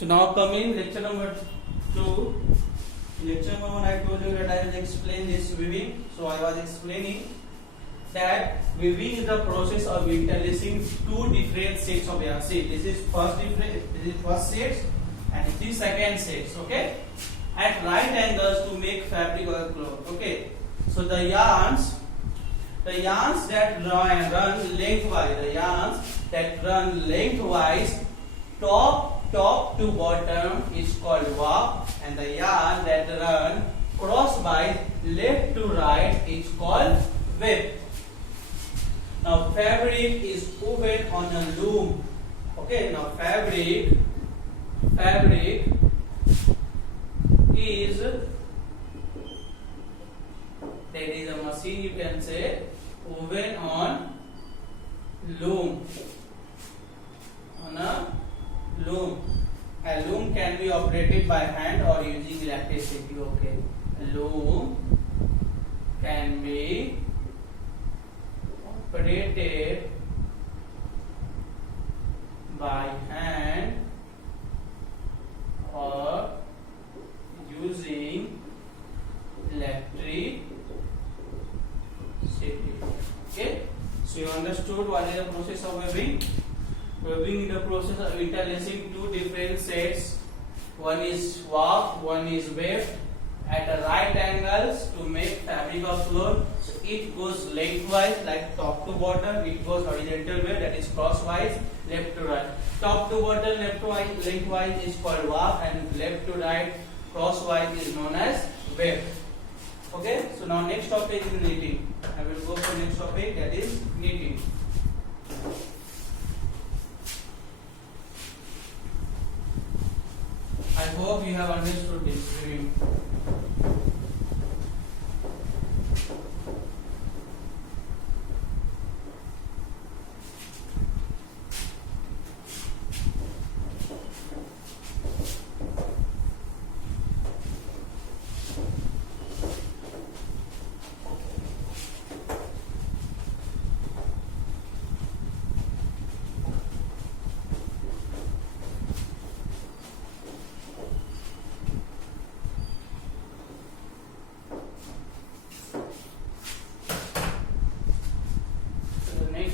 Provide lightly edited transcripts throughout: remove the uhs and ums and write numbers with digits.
So now coming lecture number 2. In lecture number 1 I told you that I will explain this weaving. So I was explaining that weaving is the process of interlacing two different sets of yarn. See, this is first set and this is second set. Okay, at right angles to make fabric or cloth. Okay, so the yarns that run lengthwise, top to bottom is called warp, and the yarn that run crosswise left to right is called weft. Now fabric is woven on a loom. Okay, now fabric is a machine, you can say, woven on loom. A loom can be operated by hand or using electricity. Okay, a loom can be operated by hand or using electricity. Okay, so you understood what is the process of weaving. Weaving is the process of interlacing two different sets. One is warp, one is weft at a right angles to make fabric or cloth. So it goes lengthwise, like top to bottom. It goes horizontal way, that is crosswise, left to right. Top to bottom, lengthwise is called warp, and left to right, crosswise is known as weft. Okay, so now next topic is knitting. I will go for next topic, that is knitting. I hope you have understood this weaving.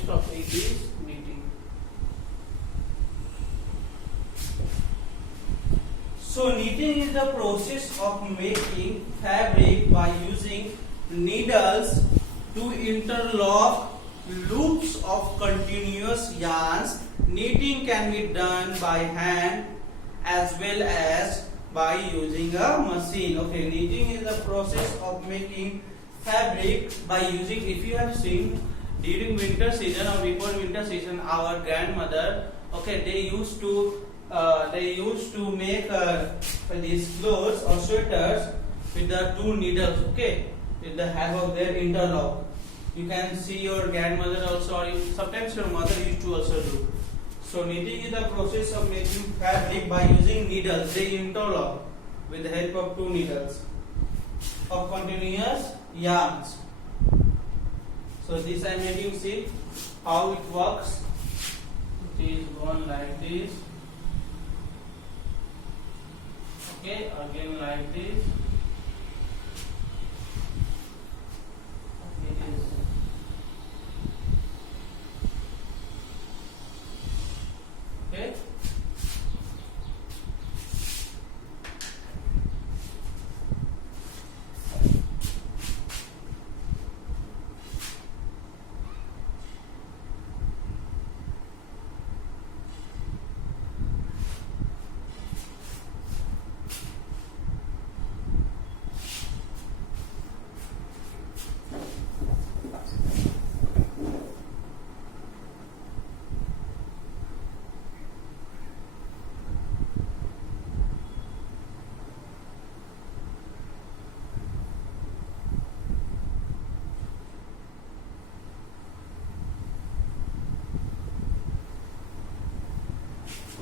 Topic is knitting. So knitting is the process of making fabric by using needles to interlock loops of continuous yarns. Knitting can be done by hand as well as by using a machine. Okay, knitting is the process of making fabric by using, if you have seen during winter season or before winter season, our grandmother, okay, they used to make these clothes or sweaters with the two needles, okay, with the help of their interlock. You can see your grandmother also, or sometimes your mother used to also do. So knitting is the process of making fabric by using needles. They interlock with the help of two needles of continuous yarns. So this I am making, see how it works. It is gone like this. Okay, again like this. It is. Okay.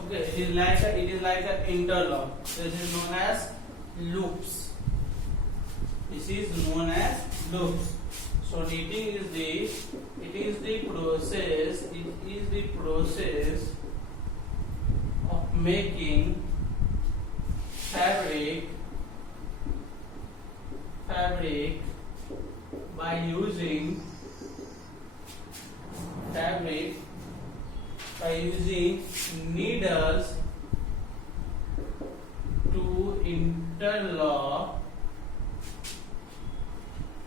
Okay, it is like an interlock. This is known as loops. This is known as loops. So knitting is the process of making fabric by using needles to interlock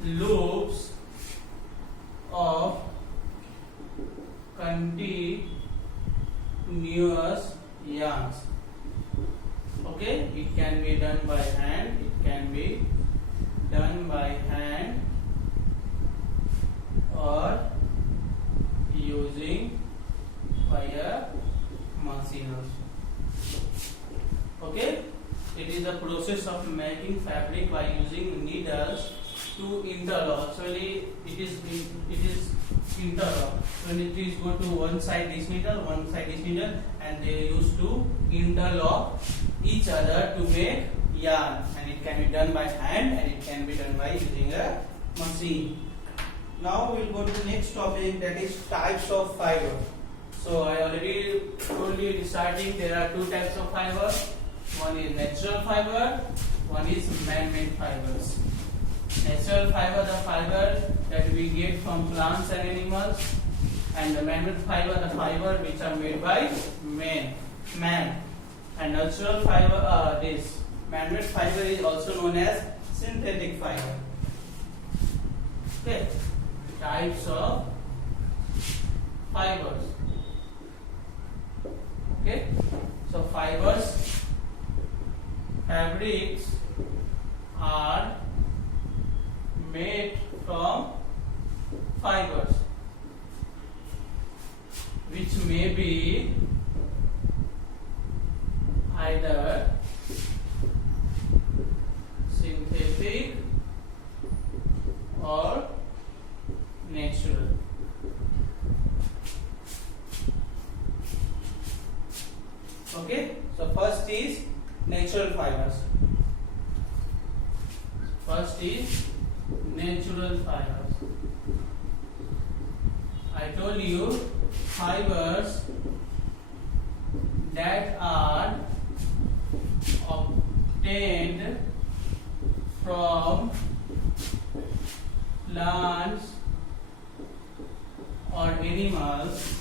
loops of continuous yarns. Okay, it can be done by hand, or using by a machine also. Okay, it is the process of making fabric by using needles to interlock. So it is interlock. When it is go to one side this needle, and they used to interlock each other to make yarn, and it can be done by hand and it can be done by using a machine. Now we will go to the next topic, that is types of fiber. So I already told you starting there are two types of fiber. One is natural fiber, one is man-made fibers. Natural fiber, the fiber that we get from plants and animals, and the man-made fiber, the fiber which are made by man. And natural fiber, this man-made fiber is also known as synthetic fiber. Okay, types of fibers. Okay, so fabrics are made from fibers which may be either synthetic or natural. Okay, so first is natural fibers. I told you fibers that are obtained from plants or animals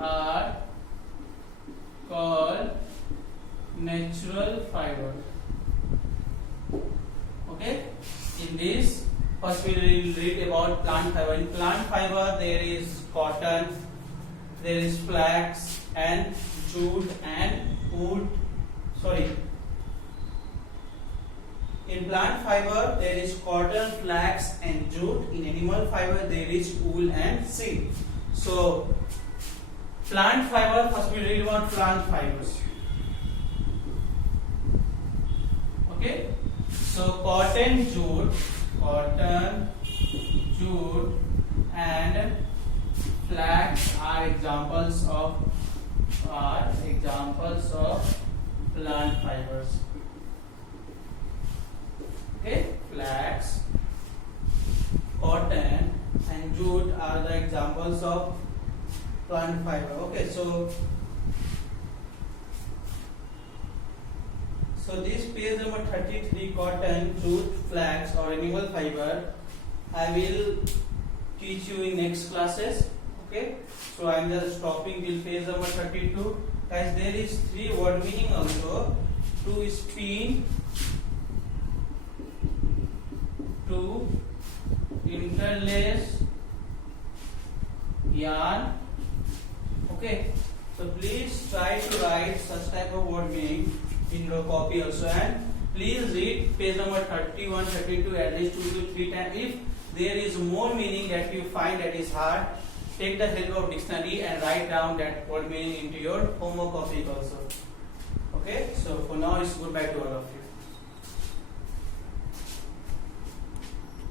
are called natural fibers. Okay, in this first we will read about plant fiber. In plant fiber there is cotton, there is flax and jute and wool. In plant fiber there is cotton, flax and jute. In animal fiber there is wool and silk. So plant fiber, first we read about plant fibers. Okay, so cotton, jute and flax are examples of plant fibers. Okay, flax, cotton and jute are the examples of plant fiber. Okay, so this page number 33, cotton, jute, flax or animal fiber, I will teach you in next classes. Okay, so I am just stopping till page number 32. Guys, there is 3 word meaning also. To spin, to interlace yarn. Okay, so please try to write such type of word meaning in your copy also, and please read page number 31, 32 at least 2 to 3 times. If there is more meaning that you find that is hard, take the help of dictionary and write down that word meaning into your homework copy also. Okay, so for now it's goodbye to all of you.